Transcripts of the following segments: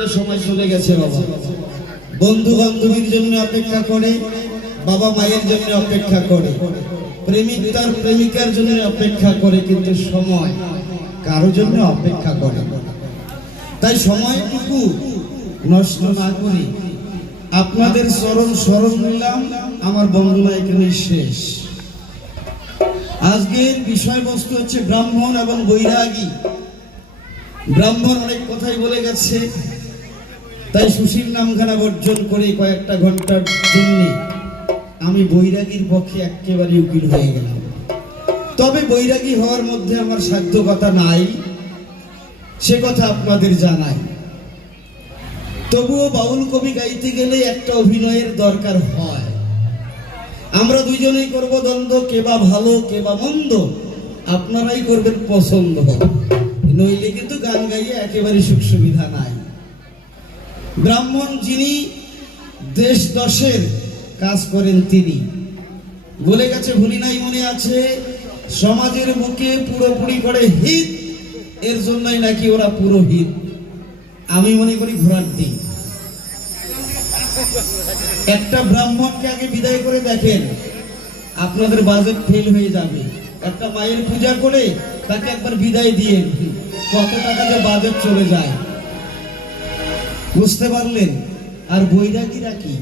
একটা সময় চলে গেছে বাবা। বন্ধু বান্ধবীর জন্য অপেক্ষা করে, বাবা মায়ের জন্য অপেক্ষা করে, প্রেমিক তার প্রেমিকার জন্য অপেক্ষা করে, কিন্তু সময় কারো জন্য অপেক্ষা করে। তাই সময়টুকু নষ্ট না করে আপনাদের চরণ স্মরণ নিলাম। আমার বন্ধুরা এখানে শেষ। আজকের বিষয়বস্তু হচ্ছে ব্রাহ্মণ এবং বৈরাগী। ব্রাহ্মণ অনেক কথাই বলে গেছে, তাই সুশীল নামখানা বর্জন করে কয়েকটা ঘন্টার জন্য আমি বৈরাগীর পক্ষে একেবারে উকিল হয়ে গেলাম। তবে বৈরাগী হওয়ার মধ্যে আমার সাধ্যকতা নাই, সে কথা আপনাদের জানাই। তবুও বাউল কবি গাইতে গেলে একটা অভিনয়ের দরকার হয়। আমরা দুইজনেই করব দ্বন্দ্ব, কে বা ভালো কে বা মন্দ, আপনারাই করবেন পছন্দ, নইলে কিন্তু গান গাইয়ে একেবারে সুখ সুবিধা নাই। ব্রাহ্মণ যিনি দেশ দশের কাজ করেন তিনি বলে গেছে, ভুলি নাই মনে আছে, সমাজের বুকে পুরোপুরি করে হিত, এর জন্যই নাকি ওরা পুরোহিত। আমি মনে করি ঘোড়ার দিন। একটা ব্রাহ্মণকে আগে বিদায় করে দেখেন, আপনাদের বাজেট ফেল হয়ে যাবে। একটা মায়ের পূজা করে তাকে একবার বিদায় দিয়ে কত টাকা যে বাজেট চলে যায়, বুঝতে পারলেন? আর বৈরাগীরা কি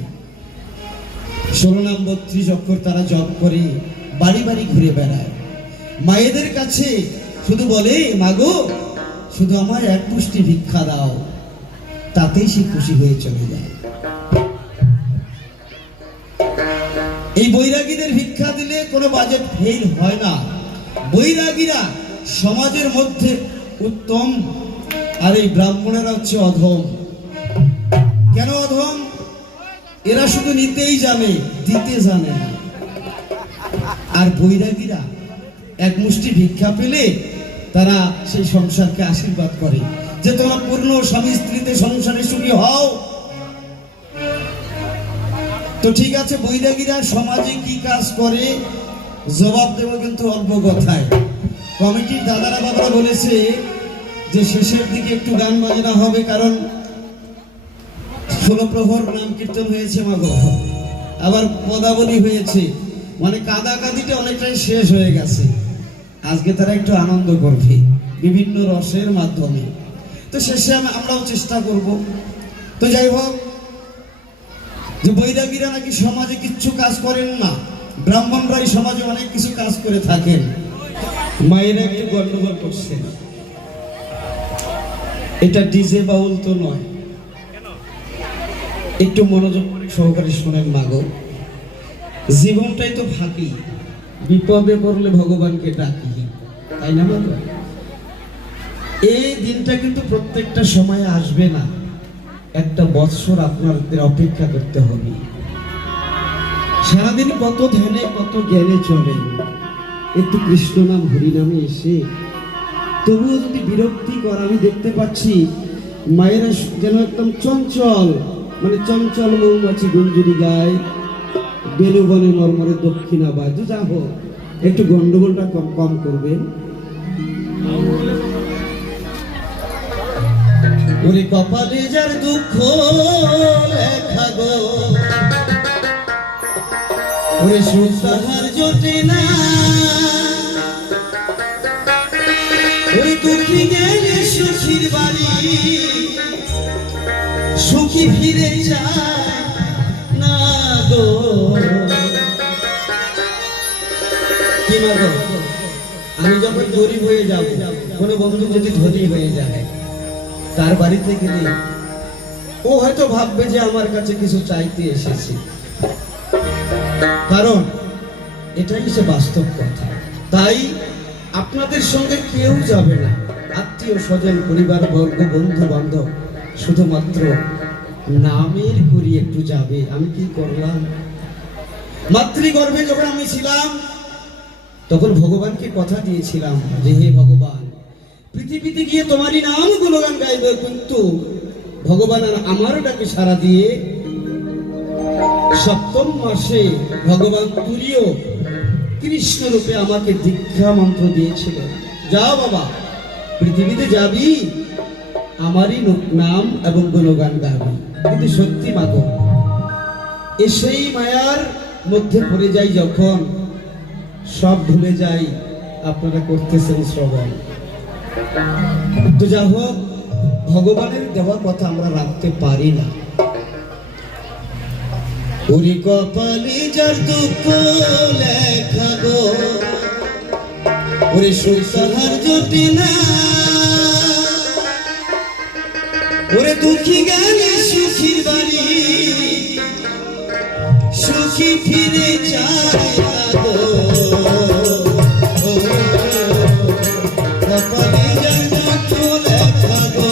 16 নাম 32 অক্ষর তারা জপ করে বাড়ি বাড়ি ঘুরে বেড়ায়, মায়েদের কাছে শুধু বলে, মাগো শুধু আমার এক পুষ্টি ভিক্ষা দাও, তাতেই সে খুশি হয়ে চলে যায়। এই বৈরাগীদের ভিক্ষা দিলে কোনো বাজেট ফেল হয় না। বৈরাগীরা সমাজের মধ্যে উত্তম, আর এই ব্রাহ্মণেরা হচ্ছে অধম। কেন অধম? এরা শুধু নিতেই জানে, দিতে জানে না। আর বৈরাগীরা এক মুষ্টি ভিক্ষা পেলে তারা সেই সংসারকে আশীর্বাদ করে যে তোমরা পূর্ণ স্বামী স্ত্রীতে সংসারে সুখী হও। তো ঠিক আছে, বৈরাগীরা সমাজে কি কাজ করে জবাব দেব, কিন্তু অল্প কথায়। কমিটির দাদারা বাবারা বলেছে যে শেষের দিকে একটু গান বাজনা হবে, কারণ 16 প্রহর নাম কীর্তন হয়েছে মাগো, আবার পদাবলী হয়েছে, মানে কাদাকাদিটা অনেকটাই শেষ হয়ে গেছে। আজকে তারা একটু আনন্দ করবে বিভিন্ন রসের মাধ্যমে। তো শেষে আমরাও চেষ্টা করব। তো যাই হোক, যে বৈরাগীরা নাকি সমাজে কিচ্ছু কাজ করেন না, ব্রাহ্মণরাই সমাজে অনেক কিছু কাজ করে থাকেন। মায়েরা একটু গন্ডগোল করছেন। এটা ডিজে বাউল তো নয়, একটু মনোযোগ সহকারে শোনেন মাগো। জীবনটাই তো ফাঁকি, বিপদে পড়লে ভগবানকে ডাকি, তাই না মাগো? এই দিনটা কিন্তু প্রত্যেকটা সময়ে আসবে না, একটা বৎসর আপনাদের অপেক্ষা করতে হবে। সারাদিন কত ধ্যানে কত জ্ঞানে চলে, একটু কৃষ্ণ নাম হরি নামে এসে তবুও যদি বিরক্তিকর। আমি দেখতে পাচ্ছি মায়েরা যেন একদম চঞ্চল, মানে চঞ্চল মৌমাছি গুঞ্জুরি গায়, বেলুবনে মর্মরে দক্ষিণা বায়। তো যা হোক, একটু গন্ডগোলটা কম করবেন। ওরে কপালে যার দুঃখ লেখা গো, ওরে সুখ তাহার জোটে না, ওই দুঃখী গেলে সুখীর বাড়ি, সুখী ফিরে যায় না গো। কি মাগো, আমি যখন গরিব হয়ে যাব, কোনো বন্ধু যদি ধনী হয়ে যায়, তার বাড়িতে গেলে ও হয়তো ভাববে যে আমার কাছে কিছু চাইতে এসেছে, কারণ এটাই সে বাস্তব কথা। তাই আপনাদের সঙ্গে কেউ যাবে না, আত্মীয় স্বজন পরিবার বর্গ বন্ধু বান্ধব শুধুমাত্র নামের করি একটু যাবে। আমি কি করলাম? মাতৃগর্ভে যখন আমি ছিলাম তখন ভগবানকে কথা দিয়েছিলাম যে হে ভগবান, পৃথিবীতে গিয়ে তোমারই নাম গুণগান গাইব, কিন্তু ভগবান আমারও ডাকে সাড়া দিয়ে 7ম মাসে ভগবান তুরীয় কৃষ্ণ রূপে আমাকে দীক্ষা মন্ত্র দিয়েছিল, যাও বাবা পৃথিবীতে যাবি, আমারই নাম এবং গুণগান গাবি। কিন্তু সত্যি মাগো, সেই মায়ার মধ্যে পড়ে যাই যখন, সব ভুলে যাই আপনারা করতেছেন শ্রবণ। তো যা হোক, ভগবানের দেওয়ার কথা আমরা রাখতে পারি না। ওরে কপালে যার দুঃখ লেখা গো, ওরে সুখহার জোটে না, ওরে দুঃখী গেলে সুখীর বাড়ি, সুখী ফিরে যায় গো। কপালে যার দুঃখ লেখা গো,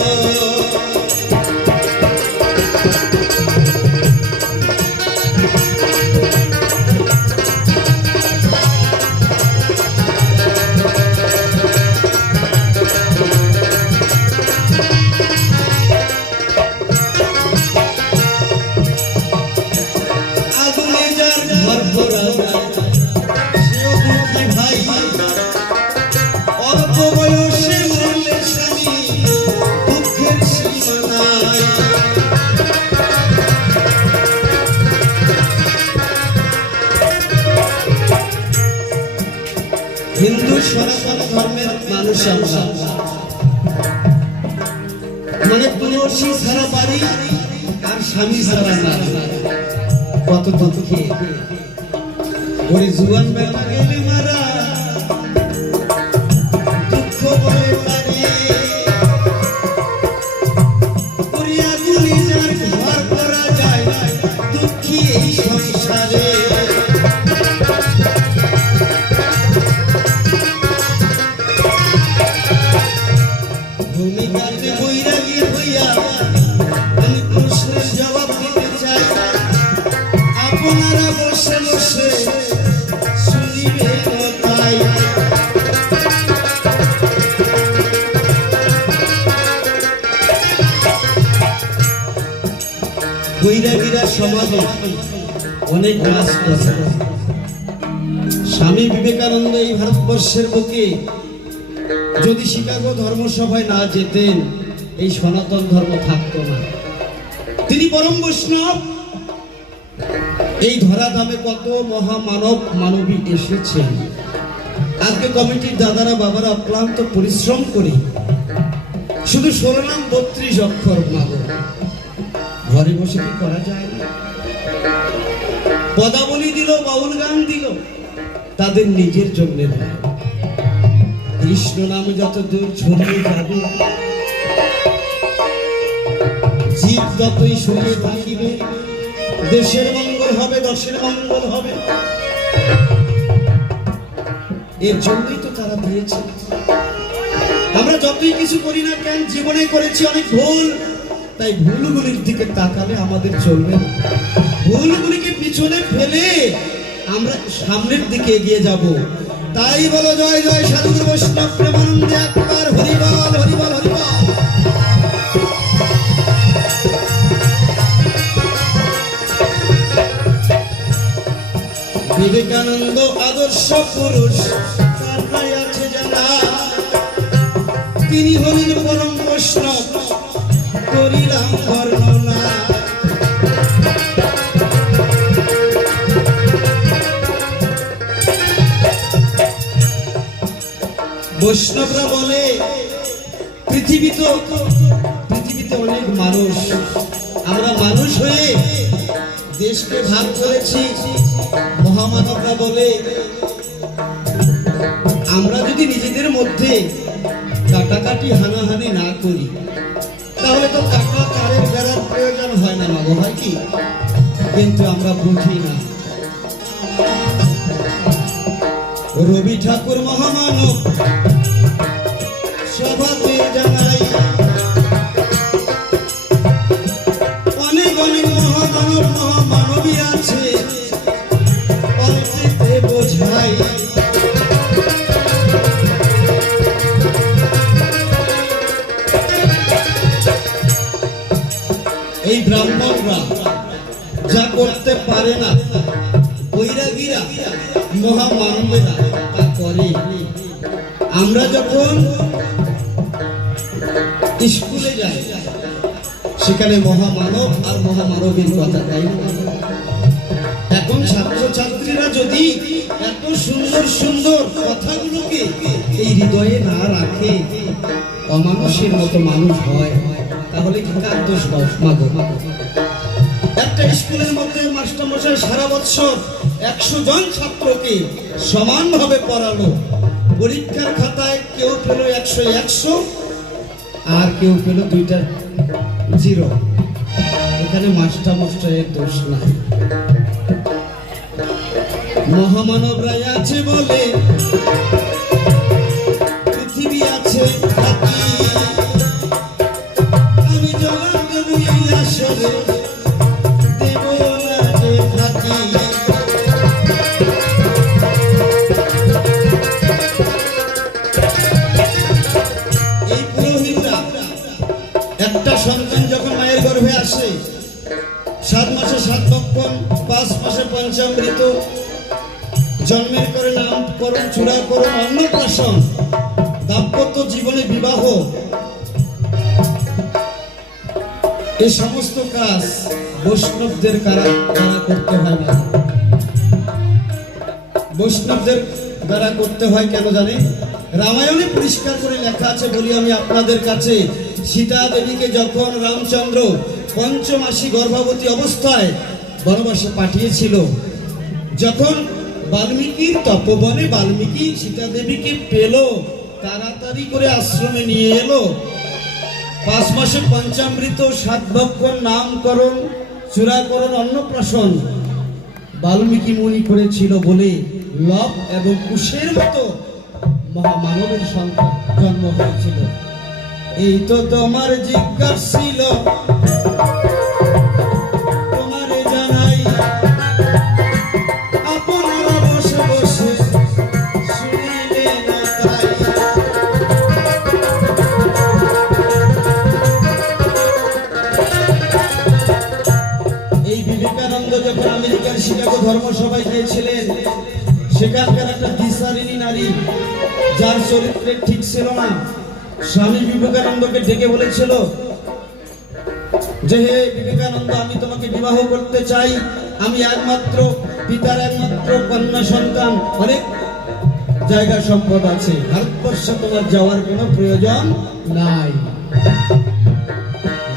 হিন্দু সনাতন ধর্মের মানুষ আমরা, মানে তুলসী ছাড়া বাড়ি আর স্বামী ছাড়া না, কত দুঃখে। ওরে জুয়ান বেলা গেলে মারা, দুঃখ বলে পারে, করিয়া গুলি যার ঘর করা যায়, দুঃখী এই সংসারে। ভূমিকাতে বৈরাগী হইয়া আমি প্রশ্নের জবাব দিতে চাই, আপনারা বসে বসে শুনিবে তাই। বৈরাগীরা সমাজে অনেক কাজ করেছে। স্বামী বিবেকানন্দ এই ভারতবর্ষের বুকে যদি শিকাগো ধর্মসভায় না যেতেন, এই সনাতন ধর্ম থাকতো না। তিনি পরম বৈষ্ণব। এই ধরাধামে কত মহামানব মানবী এসেছেন। আজকে কমিটির দাদারা বাবারা অক্লান্ত পরিশ্রম করে শুধু 16 নাম 32 অক্ষর মাগো, ঘরে বসে কি করা যায় না? পদাবলী দিল, বাউল গান দিল, তাদের নিজের জন্য নয়। কৃষ্ণ নাম যত দূর ছড়িয়ে যাবে, জীব যতই শুনিয়ে থাকিবে, দেশের মঙ্গল হবে, দশের মঙ্গল হবে। এর জন্যই তো তারা দিয়েছে। আমরা যতই কিছু করি না কেন, জীবনে করেছি অনেক ভুল, তাই ভুলগুলির দিকে তাকালে আমাদের চলবে না। ভুলগুলিকে পিছনে ফেলে আমরা সামনের দিকে এগিয়ে যাব। তাই বলো জয় জয় সাধুগুরু বৈষ্ণব প্রেমানন্দে একবার হরিবল হরিবল হরিবল। বিবেকানন্দ আদর্শ পুরুষ কার আছে জানা, তিনি হলেন পরম বৈষ্ণব, করিলাম বর্ণনা। বৈষ্ণবরা বলে পৃথিবীতে অনেক মানুষ, আমরা মানুষ হয়ে দেশকে ভাগ করেছি। মহামানবরা বলে আমরা যদি নিজেদের মধ্যে কাটাকাটি হানাহানি না করি, তাহলে তো কাটা তারের বেড়ার প্রয়োজন হয় না, মাগো হয় কি? কিন্তু আমরা বুঝি না। রবি ঠাকুর মহামানব সভাতে জানাই, অনেক অনেক মহামানব মহামানবী আছে, অল্পে বোঝাই। এই ব্রাহ্মণরা যা করতে পারে না, বৈরাগীরা মহামানবেরা তা করে। আমরা যখন স্কুলে যায়, সেখানে মহামানব আর মহামানবের কথা, তাই না? এখন ছাত্রছাত্রীরা যদি এত সুন্দর সুন্দর কথাগুলোকে এই হৃদয়ে না রাখে, অমানুষের মতো মানুষ হয়, তাহলে কি কার দোষ মাগো? একটা স্কুলের মধ্যে মাস্টারমশাই সারা বছর 100 জন ছাত্রকে সমানভাবে পড়ালো, পরীক্ষার খাতায় কেউ পেল 100 আর কেউ পেল 2টা 0। এখানে মাস্টারমশাইয়ের দোষ নাই। মহামানব রায় আছে বলে পৃথিবী আছে, আমি জবাব দেব এই আসরে, দেব না যে থাকি। এই পুরোহিতরা একটা সন্তান যখন মায়ের গর্ভে আসে, 7 মাসে 7 ভক্ষণ, 5 মাসে পঞ্চামৃত, জন্মের করে নামকরণ, চূড়াকরণ, অন্নপ্রাশন, দাম্পত্য জীবনে বিবাহ, এই সমস্ত কাজ বৈষ্ণবদের দ্বারা করতে হয় না। বৈষ্ণবদের দ্বারা করতে হয় কেন জানেন? রামায়ণে পরিষ্কার করে লেখা আছে, বলি আমি আপনাদের কাছে। সীতা দেবীকে যখন রামচন্দ্র 5 মাসি গর্ভবতী অবস্থায় বনবাসে পাঠিয়েছিল, যখন বাল্মীকির তপবনে বাল্মীকি সীতা দেবীকে পেল, তাড়াতাড়ি করে আশ্রমে নিয়ে এলো। 5 মাসে পঞ্চামৃত, 7 ভক্ষণ, নামকরণ, চূড়াকরণ, অন্নপ্রাশন বাল্মীকি মুনি করেছিল বলে লব এবং কুশের মতো মহামানবের সন্তান জন্ম হয়েছিল। এই তো তোমার জিজ্ঞাসা ছিল, তোমারে জানাই, আপনারা বসে বসে শুনিলে না তাই। এই বিবেকানন্দ যখন আমেরিকার শিকাগো ধর্মসভায় গিয়েছিলেন, সেখানকার একটা দিশারিণী নারী, যার চরিত্রে ঠিক ছিল না, স্বামী বিবেকানন্দকে ডেকে বলেছিল যে, হে বিবেকানন্দ, আমি তোমাকে বিবাহ করতে চাই, আমি একমাত্র পিতার একমাত্র কন্যা সন্তান, অনেক জায়গা সম্পদ আছে, ভারতবর্ষে তোমার যাওয়ার কোনো প্রয়োজন নাই।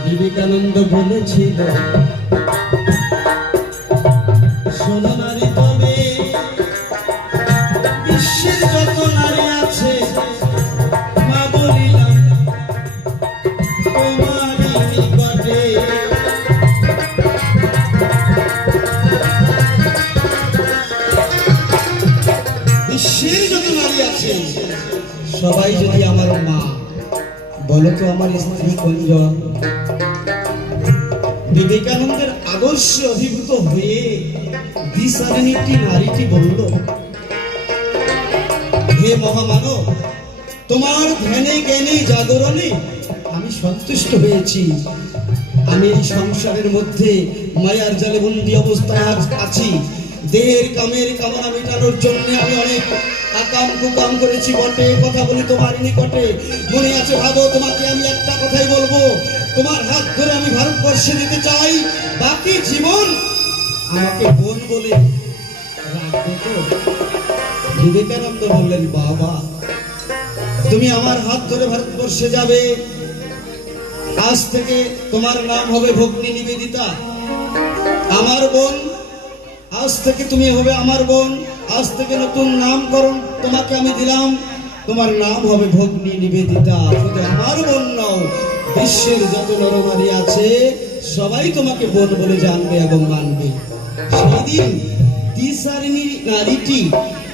বিবেকানন্দ বলেছিল, শোনো নারী, তবে বিশ্বের যত নারী আছে, মা বলিলাম তোমারই নিকটে। বিশ্বের যত নারী আছে সবাই যদি আমার মা, বলো তো আমার স্ত্রী কোনজন? বিবেকানন্দের আদর্শে অভিভূত হয়ে দিশারিণীটি নারীটি বলল, হে মহামানব, তোমার ধ্যানে জ্ঞানে জাগরণে আমি সন্তুষ্ট হয়েছি। আমি এই সংসারের মধ্যে মায়ার জালে বন্দী অবস্থায় আছি। দেহের কামের কামনা মেটানোর জন্য আমি অনেক আকাম কুকাম করেছি বটে, কথা বলি তোমার নিকটে। মনে আছে ভাবো, তোমাকে আমি একটা কথাই বলবো, তোমার হাত ধরে আমি ভারতবর্ষে যেতে চাই, বাকি জীবন আমাকে বোন বলে রাখবে তো? বিবেকানন্দ বললেন, বাবা, তুমি আমার হাত ধরে ভারতবর্ষে যাবে, আজ থেকে তোমার নাম হবে ভগ্নী নিবেদিতা, আমার বোন। আজ থেকে তুমি হবে আমার বোন, আজ থেকে নতুন নামকরণ তোমাকে আমি দিলাম, তোমার নাম হবে ভগ্নী নিবেদিতা। শুধু আমার বোন নও, বিশ্বের যত নরনারী আছে সবাই তোমাকে বোন বলে জানবে এবং মানবে। সেদিন দিশারিণী নারীটি,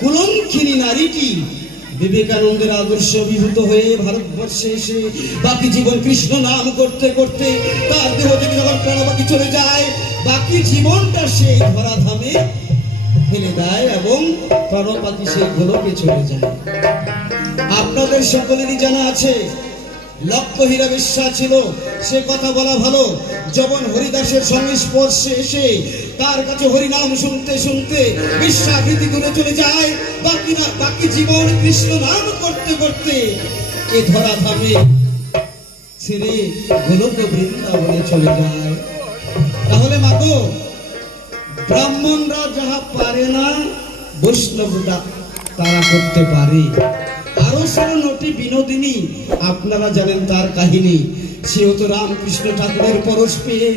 কুলঙ্কিনী নারীটি বিবেকানন্দের আদর্শে অভিভূত হয়ে ভারতবর্ষে এসে বাকি জীবন কৃষ্ণ নাম করতে করতে তার দেহ থেকে যখন প্রাণবাকি চলে যায়, বাকি জীবনটা সেই ধরাধামে ফেলে দেয় এবং প্রাণপাতি সেই গোলকে চলে যায়। আপনাদের সকলেরই জানা আছে, লক্ষ্য হীরা বিশ্বাস ছিল, সে কথা বলা ভালো। যখন হরিদাসের সংস্পর্শে এসে তার কাছে হরিনাম শুনতে শুনতে বিশ্বাভীতি দূরে চলে যায়, বাকি জীবন কৃষ্ণ নাম করতে করতে এ ধরাধামে ছেড়ে গোলক বৃন্দাবনে চলে যায়। তাহলে মাগো, ব্রাহ্মণরা যাহা পারে না বৈষ্ণবরা তারা করতে পারে। আরো সব নটি বিনোদিনী, আপনারা জানেন তার কাহিনী। সেও তো রামকৃষ্ণ ঠাকুরের পরশ পেয়ে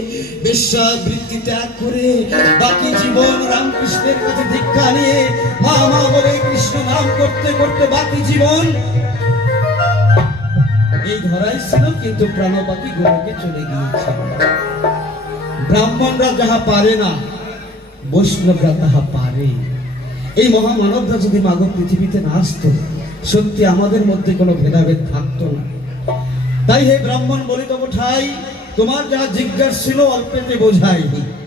বেশ্যাবৃত্তি ত্যাগ করে বাকি জীবন রামকৃষ্ণের কাছে দীক্ষা নিয়ে মা মা বলে কৃষ্ণ নাম করতে করতে বাকি জীবন এই ধরাই ছিল, কিন্তু প্রাণপাতি গোলকে চলে গিয়েছে। ব্রাহ্মণরা যাহা পারে না বৈষ্ণবরা তাহা পারে। এই মহামানবরা যদি মাগো পৃথিবীতে না আসতো, সত্যি আমাদের মধ্যে কোনো ভেদাভেদ থাকতো না। তাই হে ব্রাহ্মণ বলি তব ঠাই, তোমার যা জিজ্ঞাসা ছিল অল্পেতে বোঝাই।